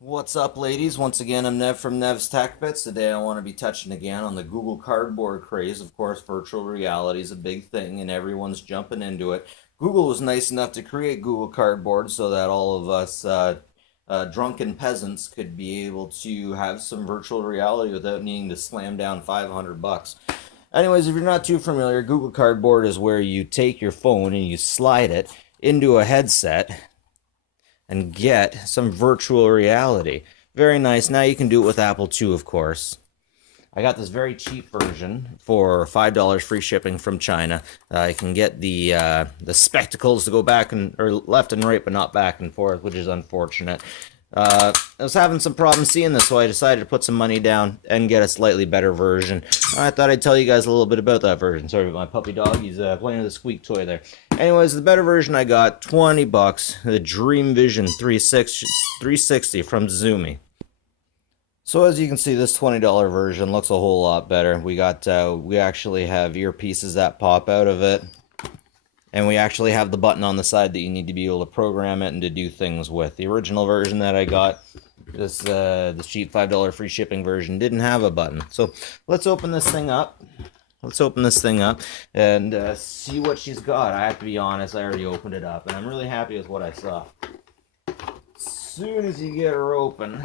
What's up, ladies? Once again, I'm Nev from Nev's Tech Bits. Today, I want to be touching again on the Google Cardboard craze. Of course, virtual reality is a big thing, and everyone's jumping into it. Google was nice enough to create Google Cardboard so that all of us drunken peasants could be able to have some virtual reality without needing to slam down 500 bucks. Anyways, if you're not too familiar, Google Cardboard is where you take your phone and you slide it into a headset and get some virtual reality. Very nice. Now you can do it with Apple too, of course. I got this very cheap version for $5 free shipping from China. I can get the spectacles to go back and or left and right, but not back and forth, which is unfortunate. I was having some problems seeing this, so I decided to put some money down and get a slightly better version. I thought I'd tell you guys a little bit about that version. Sorry about my puppy dog, he's playing with a squeak toy there. Anyways, the better version I got, 20 bucks, the Dream Vision 360 from Zoomy. So as you can see, this $20 version looks a whole lot better. We actually have earpieces that pop out of it. And we actually have the button on the side that you need to be able to program it and to do things with. The original version that I got, this cheap $5 free shipping version, didn't have a button. So let's open this thing up. Let's open this thing up and see what she's got. I have to be honest, I already opened it up, and I'm really happy with what I saw. As soon as you get her open,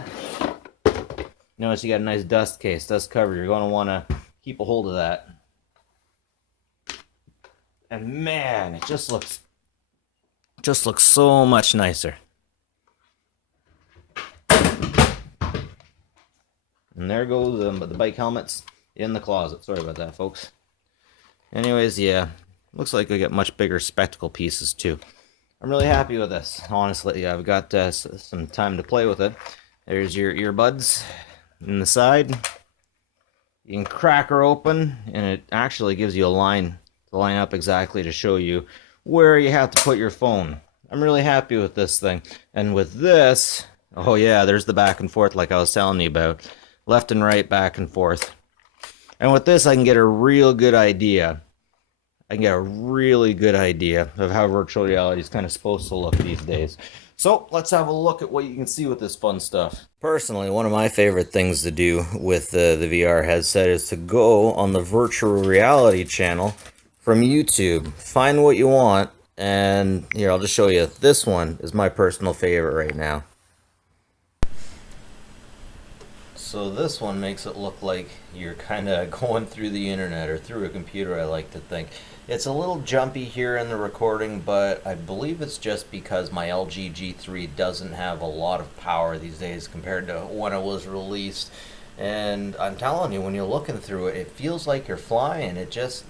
notice you got a nice dust case, dust cover. You're going to want to keep a hold of that. And man, it just looks so much nicer. And there goes the bike helmets in the closet. Sorry about that, folks. Anyways, yeah, looks like we get much bigger spectacle pieces too. I'm really happy with this, honestly. I've got some time to play with it. There's your earbuds in the side. You can crack her open, and it actually gives you a line to line up exactly to show you where you have to put your phone. I'm really happy with this thing. And with this, oh yeah, there's the back and forth like I was telling you about. Left and right, back and forth. And with this, I can get a real good idea. I can get a really good idea of how virtual reality is kind of supposed to look these days. So let's have a look at what you can see with this fun stuff. Personally, one of my favorite things to do with the VR headset is to go on the virtual reality channel from YouTube. Find what you want, and here, I'll just show you. This one is my personal favorite right now. So this one makes it look like you're kind of going through the internet or through a computer, I like to think. It's a little jumpy here in the recording, but I believe it's just because my LG G3 doesn't have a lot of power these days compared to when it was released. And I'm telling you, when you're looking through it, it feels like you're flying. It just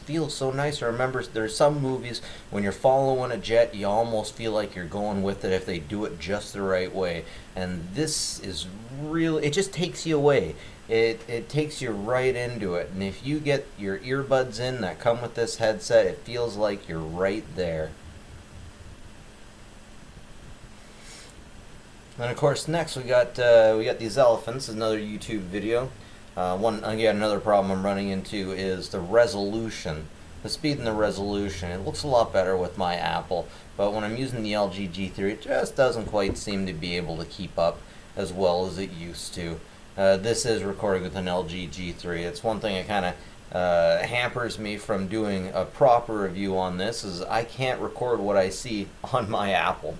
feels so nice. I remember there's some movies when you're following a jet, you almost feel like you're going with it if they do it just the right way. And this is really, it just takes you away. It takes you right into it. And if you get your earbuds in that come with this headset, it feels like you're right there. And of course, next we got these elephants. Another YouTube video. Another problem I'm running into is the resolution, the speed and the resolution. It looks a lot better with my Apple, but when I'm using the LG G3, it just doesn't quite seem to be able to keep up as well as it used to. This is recording with an LG G3. It's one thing that kind of hampers me from doing a proper review on this, is I can't record what I see on my Apple.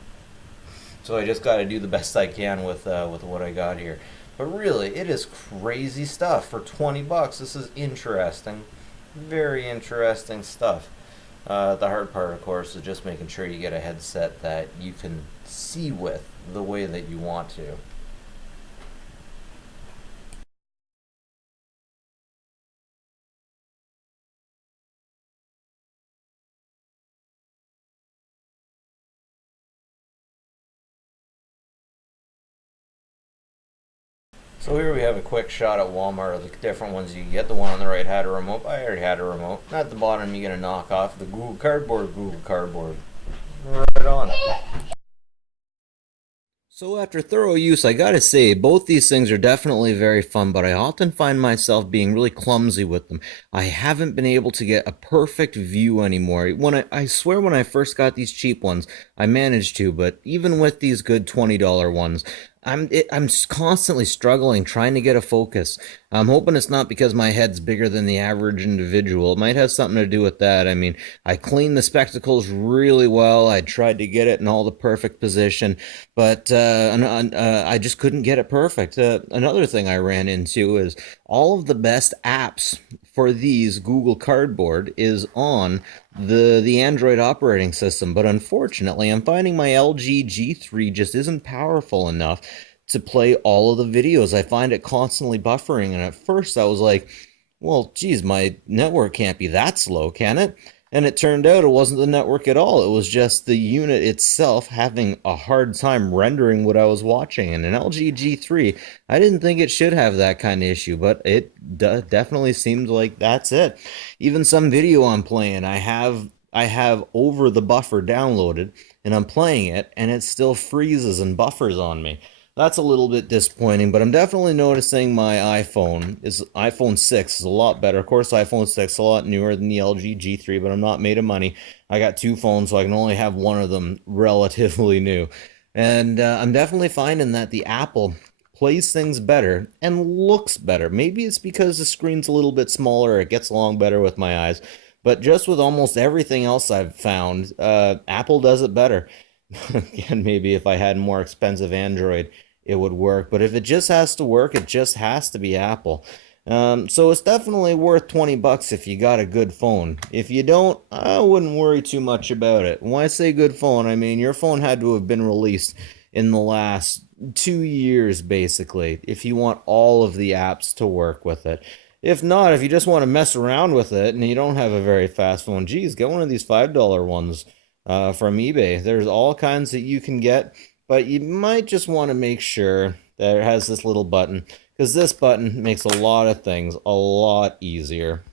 So I just got to do the best I can with what I got here. But really, it is crazy stuff for 20 bucks. This is interesting, very interesting stuff. The hard part, of course, is just making sure you get a headset that you can see with the way that you want to. So here we have a quick shot at Walmart of the different ones you get. The one on the right had a remote. I already had a remote. At the bottom you get a knockoff, the Google Cardboard. Right on. So after thorough use, I gotta say, both these things are definitely very fun, but I often find myself being really clumsy with them. I haven't been able to get a perfect view anymore. I swear when I first got these cheap ones, I managed to, but even with these good $20 ones, I'm constantly struggling trying to get a focus. I'm hoping it's not because my head's bigger than the average individual. It might have something to do with that. I mean, I cleaned the spectacles really well. I tried to get it in all the perfect position, but I just couldn't get it perfect. Another thing I ran into is all of the best apps for these Google Cardboard is on the Android operating system, but unfortunately, I'm finding my LG G3 just isn't powerful enough to play all of the videos. I find it constantly buffering, and at first I was like, well, geez, my network can't be that slow, can it? And it turned out it wasn't the network at all. It was just the unit itself having a hard time rendering what I was watching. And an LG G3, I didn't think it should have that kind of issue, but it definitely seems like that's it. Even some video I'm playing, I have over the buffer downloaded, and I'm playing it, and it still freezes and buffers on me. That's a little bit disappointing, but I'm definitely noticing my iPhone 6 is a lot better. Of course, iPhone 6 is a lot newer than the LG G3, but I'm not made of money. I got two phones, so I can only have one of them relatively new. And I'm definitely finding that the Apple plays things better and looks better. Maybe it's because the screen's a little bit smaller, it gets along better with my eyes. But just with almost everything else I've found, Apple does it better. Again, maybe if I had a more expensive Android, it would work. But if it just has to work, it just has to be Apple. So it's definitely worth 20 bucks if you got a good phone. If you don't, I wouldn't worry too much about it. When I say good phone, I mean your phone had to have been released in the last 2 years, basically, if you want all of the apps to work with it. If not, if you just want to mess around with it and you don't have a very fast phone, geez, get one of these $5 ones from eBay. There's all kinds that you can get, but you might just want to make sure that it has this little button, because this button makes a lot of things a lot easier.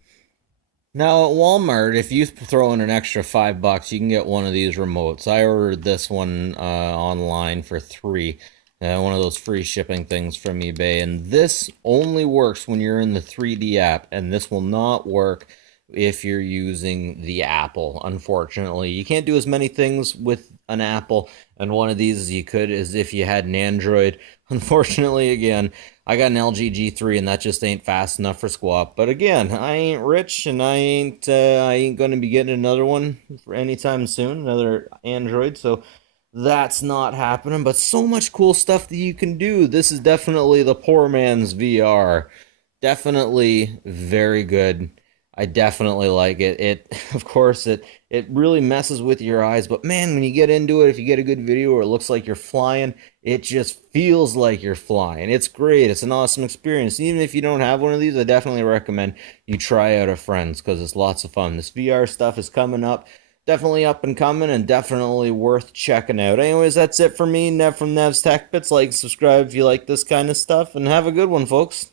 Now at Walmart, if you throw in an extra $5, you can get one of these remotes. I ordered this one online for three. One of those free shipping things from eBay. And this only works when you're in the 3D app, and this will not work if you're using the Apple, unfortunately. You can't do as many things with an Apple and one of these as you could as if you had an Android. Unfortunately, again, I got an LG G3 and that just ain't fast enough for squat. But again, I ain't rich and I ain't going to be getting another one for anytime soon, another Android. So that's not happening, but so much cool stuff that you can do. This is definitely the poor man's VR. Definitely very good. I definitely like it. Of course, it really messes with your eyes, but man, when you get into it, if you get a good video where it looks like you're flying, it just feels like you're flying. It's great. It's an awesome experience. Even if you don't have one of these, I definitely recommend you try out a friend's because it's lots of fun. This VR stuff is coming up. Definitely up and coming and definitely worth checking out. Anyways, that's it for me, Nev from Nev's Tech Bits. Like, subscribe if you like this kind of stuff, and have a good one, folks.